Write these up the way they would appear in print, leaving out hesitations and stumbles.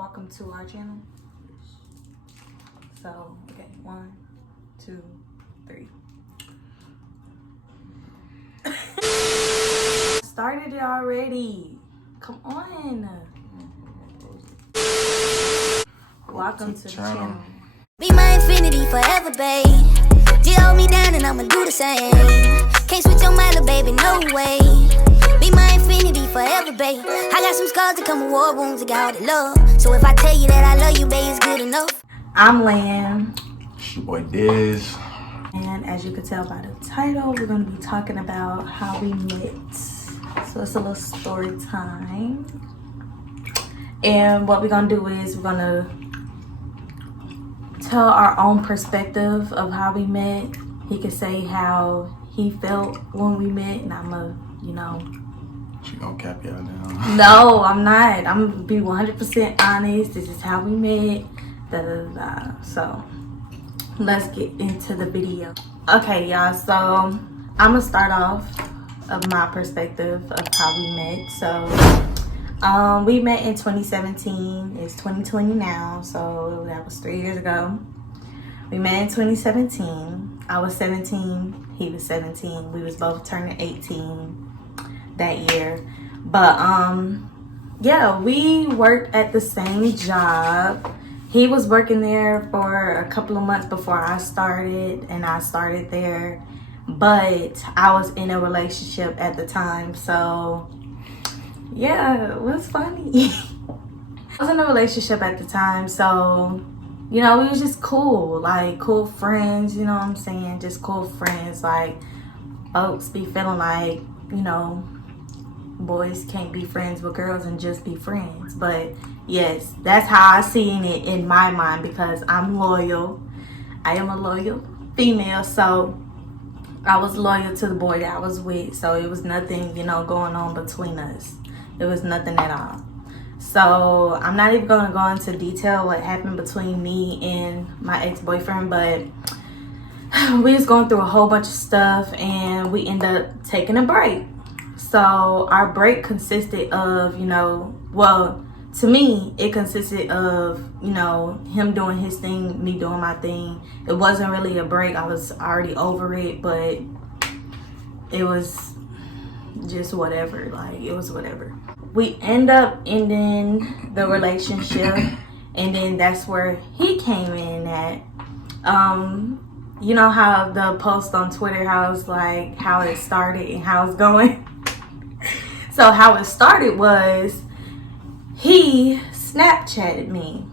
welcome to our channel. So, okay, 1, 2, 3. Started it already. Come on. Welcome to the channel. Be my infinity forever, babe. G hold me down and I'ma do the same. Can't switch your mind, baby, no way. Be my infinity forever, babe. I got some scars that come with war wounds, I got all the love. So if I tell you that I love you, babe, it's good enough. I'm Land. It's your boy Diz. And as you can tell by the title, we're going to be talking about how we met. So it's a little story time. And what we're going to do is we're going to tell our own perspective of how we met. He could say how he felt when we met, and I'm a, She gonna cap y'all down. No, I'm not. I'm gonna be 100% honest. This is how we met. Da da da. So let's get into the video. Okay, y'all. So I'm gonna start off of my perspective of how we met. So we met in 2017. It's 2020 now, so that was 3 years ago. We met in 2017. I was 17. He was 17. We was both turning 18 that year. But yeah, we worked at the same job. He was working there for a couple of months before I started, and I started there, but I was in a relationship at the time. So yeah, it was funny. I was in a relationship at the time, so we was just cool, like cool friends, you know what I'm saying? Just cool friends. Like, folks be feeling like, boys can't be friends with girls and just be friends. But yes, that's how I seen it in my mind, because I'm loyal. I am a loyal female, so I was loyal to the boy that I was with. So it was nothing, going on between us. It was nothing at all. So I'm not even going to go into detail what happened between me and my ex-boyfriend, but we was going through a whole bunch of stuff, and we ended up taking a break. So our break consisted of, well, to me, it consisted of, him doing his thing, me doing my thing. It wasn't really a break. I was already over it, but it was just whatever. Like, it was whatever. We end up ending the relationship, and then that's where he came in at. You know how the post on Twitter, how it's like, how it started and how it's going? So how it started was, he Snapchatted me,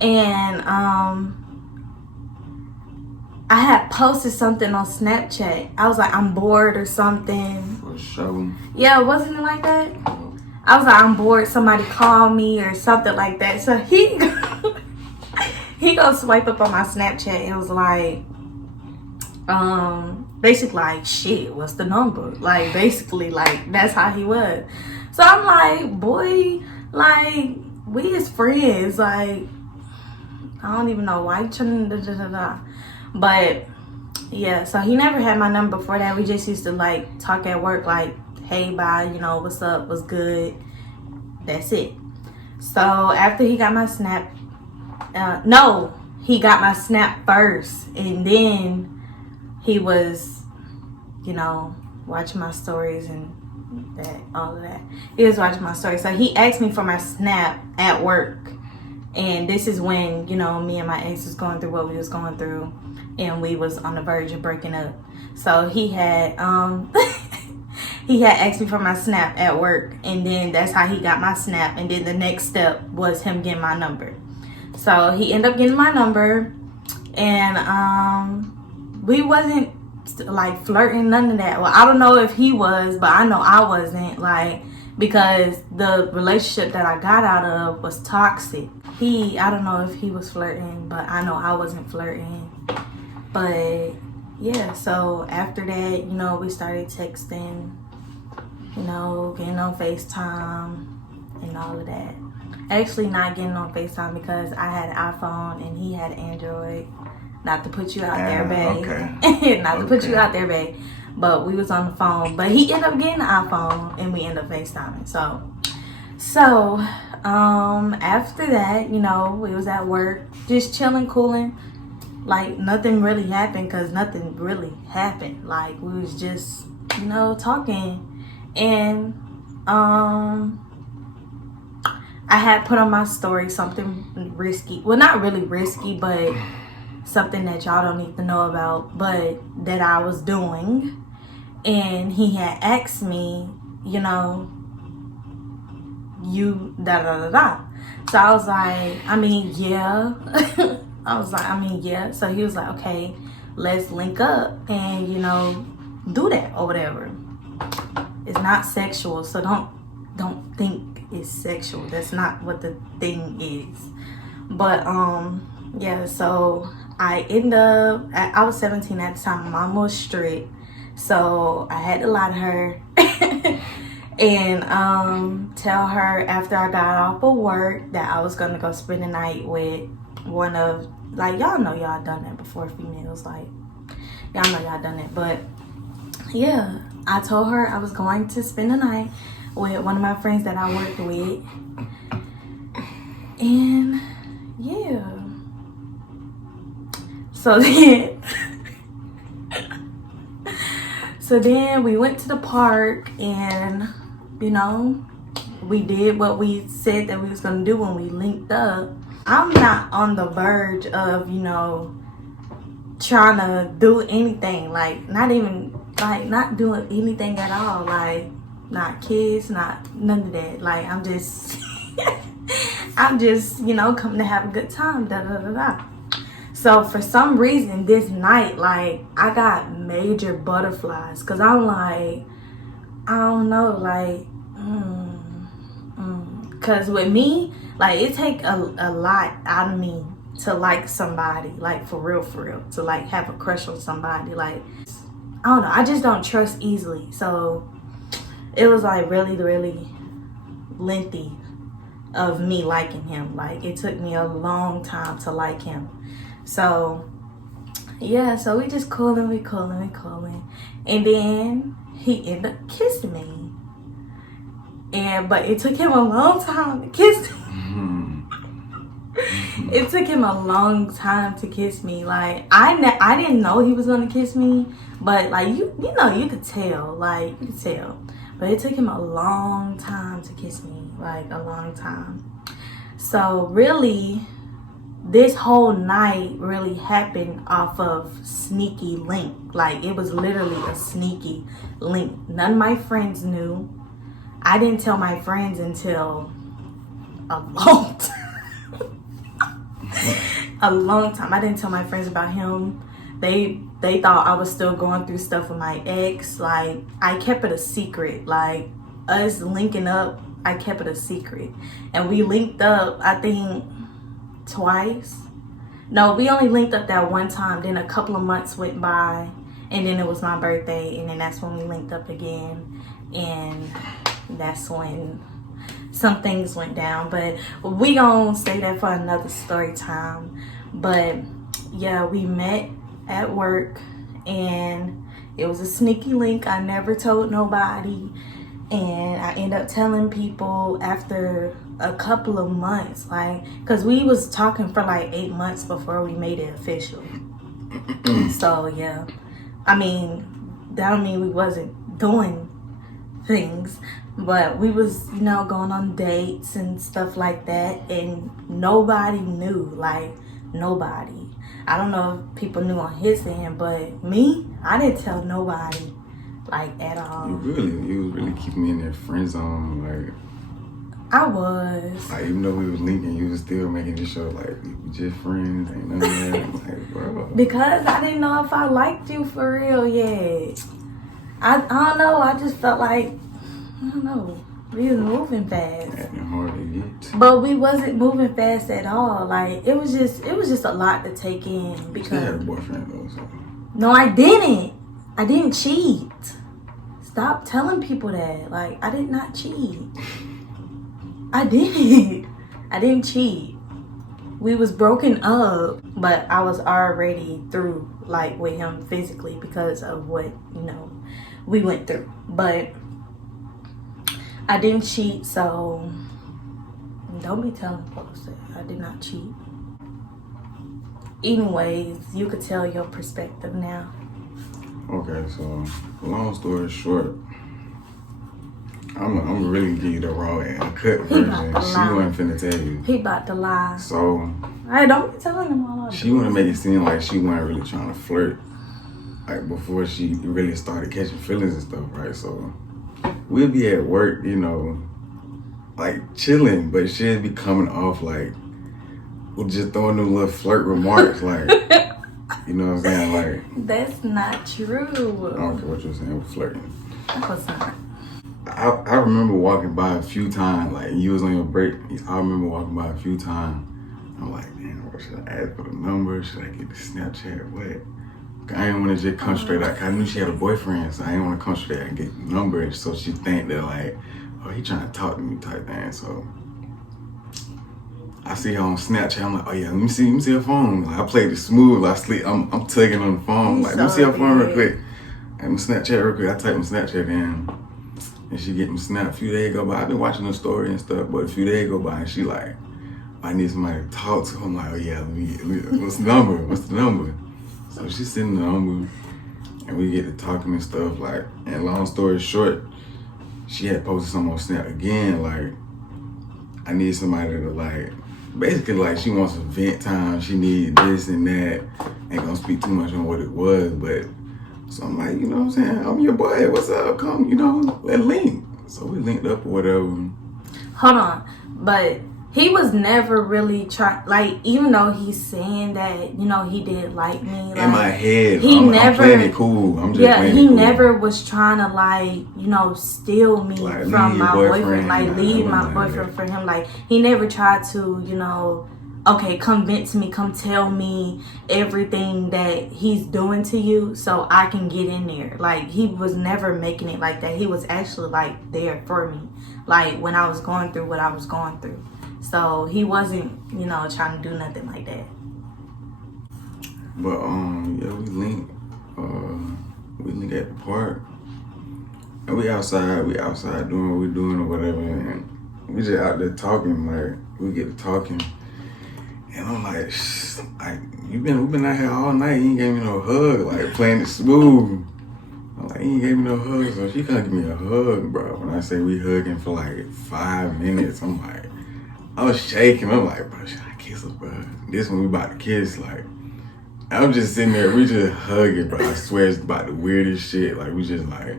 and I had posted something on Snapchat. I was like, I'm bored or something. For sure. Yeah, wasn't it like that? I was like, I'm bored, somebody call me or something like that. So he goes swipe up on my Snapchat. It was like, basically like, shit, what's the number? Like, basically, like, that's how he was. So I'm like, boy, like, we is friends. Like, I don't even know why you trying to But yeah, so he never had my number before that. We just used to like talk at work, like, hey, bye, what's up, what's good. That's it. So after he got my Snap, no, he got my Snap first, and then he was, watching my stories and all of that. He was watching my stories. So he asked me for my Snap at work. And this is when, me and my ex was going through what we was going through. And we was on the verge of breaking up. So he had, he had asked me for my Snap at work. And then that's how he got my Snap. And then the next step was him getting my number. So he ended up getting my number. And we wasn't like flirting, none of that. Well, I don't know if he was, but I know I wasn't, like, because the relationship that I got out of was toxic. I don't know if he was flirting, but I know I wasn't flirting. But yeah, so after that, we started texting, getting on FaceTime and all of that. Actually not getting on FaceTime because I had an iPhone and he had Android. Not to put you out there, babe. Okay. Not to put you out there, babe. But we was on the phone. But he ended up getting an iPhone and we ended up FaceTiming. So after that, you know, we was at work, just chilling, cooling. Like, nothing really happened because nothing really happened. Like, we was just, you know, talking. And I had put on my story something risky. Well, not really risky, but something that y'all don't need to know about, but that I was doing. And he had asked me, you know, you da-da-da-da. So I was like, I mean, yeah. I was like, I mean, yeah. So he was like, okay, let's link up and, you know, do that or whatever. It's not sexual, so don't think it's sexual. That's not what the thing is. But yeah, so I ended up, I was 17 at the time. My mom was strict, so I had to lie to her and tell her after I got off of work that I was gonna go spend the night with one of, like, y'all know y'all done that before, females, like, y'all know y'all done it. But yeah, I told her I was going to spend the night with one of my friends that I worked with. And yeah, so then we went to the park, and you know, we did what we said that we was gonna do when we linked up. I'm not on the verge of, you know, trying to do anything, like, not even, like, not doing anything at all, like, not kiss, not none of that. Like, I'm just I'm just, you know, coming to have a good time, da da da da. So for some reason this night, like, I got major butterflies, because I'm like, I don't know, like, because with me, like, it take a lot out of me to like somebody, like, for real, to like have a crush on somebody. Like, I don't know, I just don't trust easily. So it was like really lengthy of me liking him. Like, it took me a long time to like him. So yeah, so we just cooling. And then he ended up kissing me. But it took him a long time to kiss me. It took him a long time to kiss me. Like, I didn't know he was gonna kiss me, but like, you know, you could tell. Like, you could tell. But it took him a long time to kiss me, like, a long time. So really, this whole night really happened off of sneaky link. Like, it was literally a sneaky link. None of my friends knew. I didn't tell my friends until a long time. A long time. I didn't tell my friends about him. They thought I was still going through stuff with my ex. Like, I kept it a secret. Like, us linking up, I kept it a secret. And we linked up, I think, twice. No, we only linked up that one time. Then a couple of months went by, and then it was my birthday, and then that's when we linked up again. And that's when some things went down. But we gonna say that for another story time. But yeah, we met at work, and it was a sneaky link. I never told nobody, and I ended up telling people after a couple of months, like, because we was talking for like 8 months before we made it official. So yeah, I mean, that don't mean we wasn't doing things, but we was, you know, going on dates and stuff like that, and nobody knew. Like, nobody. I don't know if people knew on his end, but me, I didn't tell nobody, like, at all. You was really keeping me in that friend zone, like. I was. Like, even though we was linking, you was still making it show like we just friends, ain't none of that. Like, bro. Because I didn't know if I liked you for real yet. I don't know. I just felt like, I don't know. We was moving fast. Acting hard to get. But we wasn't moving fast at all. Like, it was just a lot to take in. Because you had a boyfriend though, so. No, I didn't. I didn't cheat. Stop telling people that. Like, I did not cheat. I didn't cheat. We was broken up, but I was already through, like, with him physically because of what, you know, we went through. But I didn't cheat, so Don't be telling folks that I did not cheat. Anyways, you could tell your perspective now. Okay, so long story short, I'm really give you the raw and cut version. She wasn't finna tell you. He about to lie. So I don't be telling him all I she wanna make it seem like she wasn't really trying to flirt, like before she really started catching feelings and stuff, right? So we'll be at work, you know, like chilling, but she'll be coming off like we're just throwing them little flirt remarks, like, you know what I'm saying? Like, that's not true. I don't care what you're saying, we're flirting. That was not. I remember walking by a few times, like you was on your break. I remember walking by a few times. I'm like, damn, should I ask for the number? Should I get the Snapchat? What? I didn't want to just come straight out. I knew she had a boyfriend, so I didn't want to come straight out and get the number. So she think that like, oh, he trying to talk to me type thing. So I see her on Snapchat. I'm like, oh yeah, let me see her phone. Like, I played it smooth. I'm tugging on the phone. Like, let me see her phone real quick. And my Snapchat real quick. I type my Snapchat in, and she get me Snap. A few days go by. I've been watching her story and stuff, but a few days go by, and she like, I need somebody to talk to. I'm like, oh yeah, let me what's the number? What's the number? So she sending the number, and we get to talking and stuff. Like, and long story short, she had posted something on Snap again. Like, I need somebody to like, basically like she wants some vent time. She need this and that. Ain't gonna speak too much on what it was, but so I'm like, you know what I'm saying? I'm your boy. What's up? Come, you know, let's link. So we linked up or whatever. Hold on, but he was never really trying, like, even though he's saying that, you know, he did like me. Like, in my head, I'm playing it cool. I'm just playing he it cool. never was trying to, like, you know, steal me like, from my boyfriend. Like, leave my like boyfriend for him. Like, he never tried to, you know, okay, come vent to me, come tell me everything that he's doing to you so I can get in there. Like, he was never making it like that. He was actually, like, there for me. Like, when I was going through what I was going through. So he wasn't, you know, trying to do nothing like that. But yeah, we link at the park, and we outside doing what we doing or whatever, and we just out there talking. Like, we get to talking, and I'm like, we've been out here all night. You ain't gave me no hug. Like, playing it smooth. I'm like, you ain't gave me no hug, so she can't give me a hug, bro. When I say we hugging for like 5 minutes, I'm like, I was shaking. I'm like, bro, should I kiss her, bro? This one we about to kiss. Like, I'm just sitting there. We just hugging, bro. I swear it's about the weirdest shit. Like, we just like,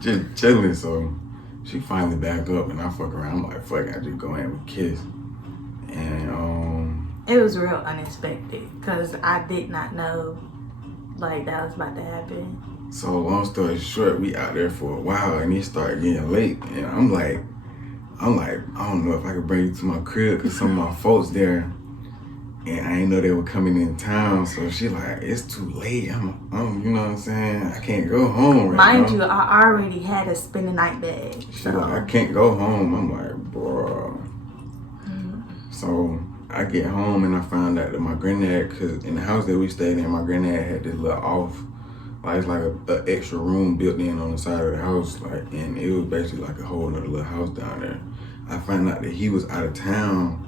just chilling. So she finally back up, and I fuck around. I'm like, fuck, I just go in and kiss. And it was real unexpected because I did not know like that was about to happen. So long story short, we out there for a while, and it started getting late, and I'm like, I don't know if I could bring you to my crib because some of my folks there, and I didn't know they were coming in town. So she like, it's too late. I'm you know what I'm saying? I can't go home right now. Mind you, I already had a spend the night bag. She like, I can't go home. I'm like, bro. So I get home and I found out that my granddad, because in the house that we stayed in, my granddad had this little off, like it's like a extra room built in on the side of the house, like, and it was basically like a whole other little house down there. I found out that he was out of town,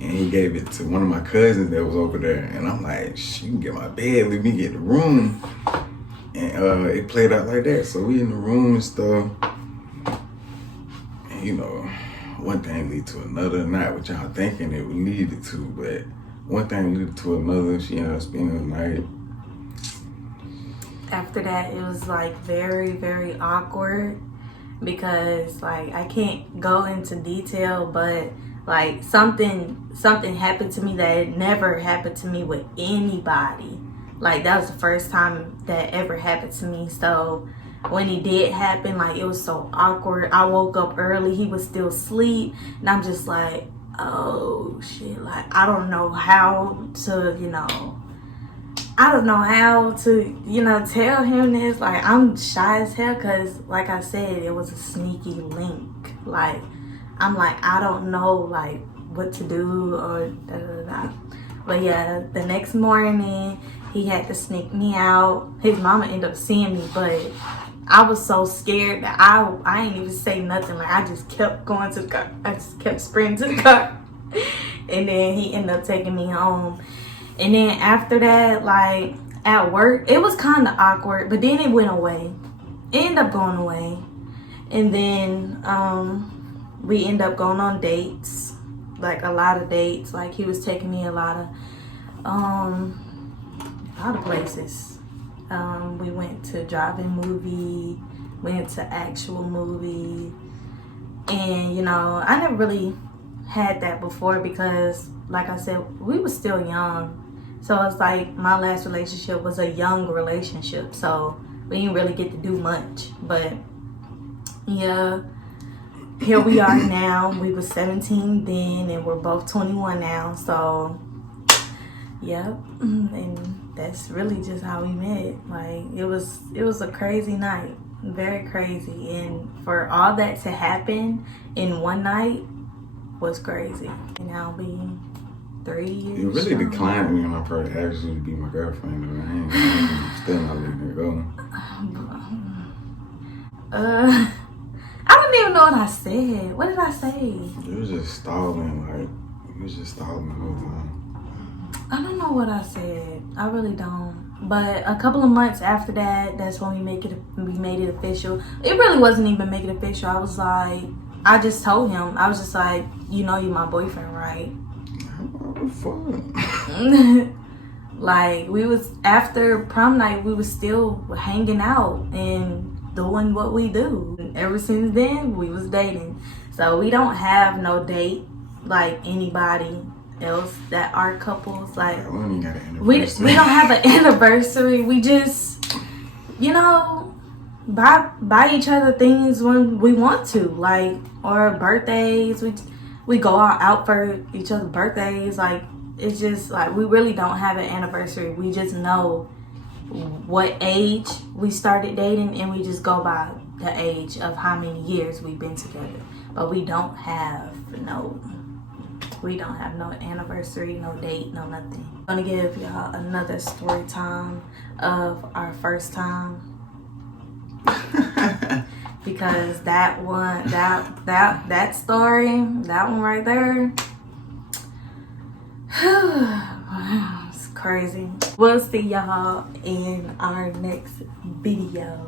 and he gave it to one of my cousins that was over there. And I'm like, you can get my bed, let me get the room. And it played out like that. So we in the room and stuff. And you know, one thing lead to another, not what y'all thinking it would lead it to, but one thing lead to another. She ended up spending the night. After that, it was like very, very awkward because like I can't go into detail, but like something happened to me that never happened to me with anybody. Like that was the first time that ever happened to me. So when it did happen, like it was so awkward. I woke up early, he was still asleep, and I'm just like, oh shit, like I don't know how to, tell him this. Like I'm shy as hell because like I said, it was a sneaky link. Like I'm like, I don't know like what to do or da da da. But yeah, the next morning he had to sneak me out. His mama ended up seeing me, but I was so scared that I ain't even say nothing. Like, I just kept going to the car. I just kept sprinting to the car. And then he ended up taking me home. And then after that, like, at work, it was kind of awkward, but then it went away. It ended up going away. And then we ended up going on dates, like a lot of dates. Like, he was taking me a lot of places. We went to drive-in movie, went to actual movie. And, you know, I never really had that before because, like I said, we were still young. So it's like my last relationship was a young relationship. So we didn't really get to do much. But, yeah, here we are now. We were 17 then and we're both 21 now. So, yep. And that's really just how we met. Like, it was a crazy night. Very crazy. And for all that to happen in one night was crazy. And now being 3 years. You really declined me when I first asked you to be my girlfriend. Though. I'm still not letting it go. I don't even know what I said. What did I say? You was just stalling, like, you was just stalling the whole time. I don't know what I said. I really don't. But a couple of months after that, that's when we made it official. It really wasn't even make it official. I was like, I just told him. I was just like, you know, you're my boyfriend, right? How fun. Like, we was, after prom night, we was still hanging out and doing what we do. And ever since then, we was dating. So we don't have no date like anybody else that are couples. Like, we don't even got an we anniversary. don't have an anniversary. We just, you know, buy each other things when we want to, like, or birthdays. We go out for each other's birthdays. Like, it's just like we really don't have an anniversary. We just know what age we started dating, and we just go by the age of how many years we've been together. But we don't have no anniversary, no date, no nothing. I'm gonna give y'all another story time of our first time. Because that story, that one right there, it's crazy. We'll see y'all in our next video.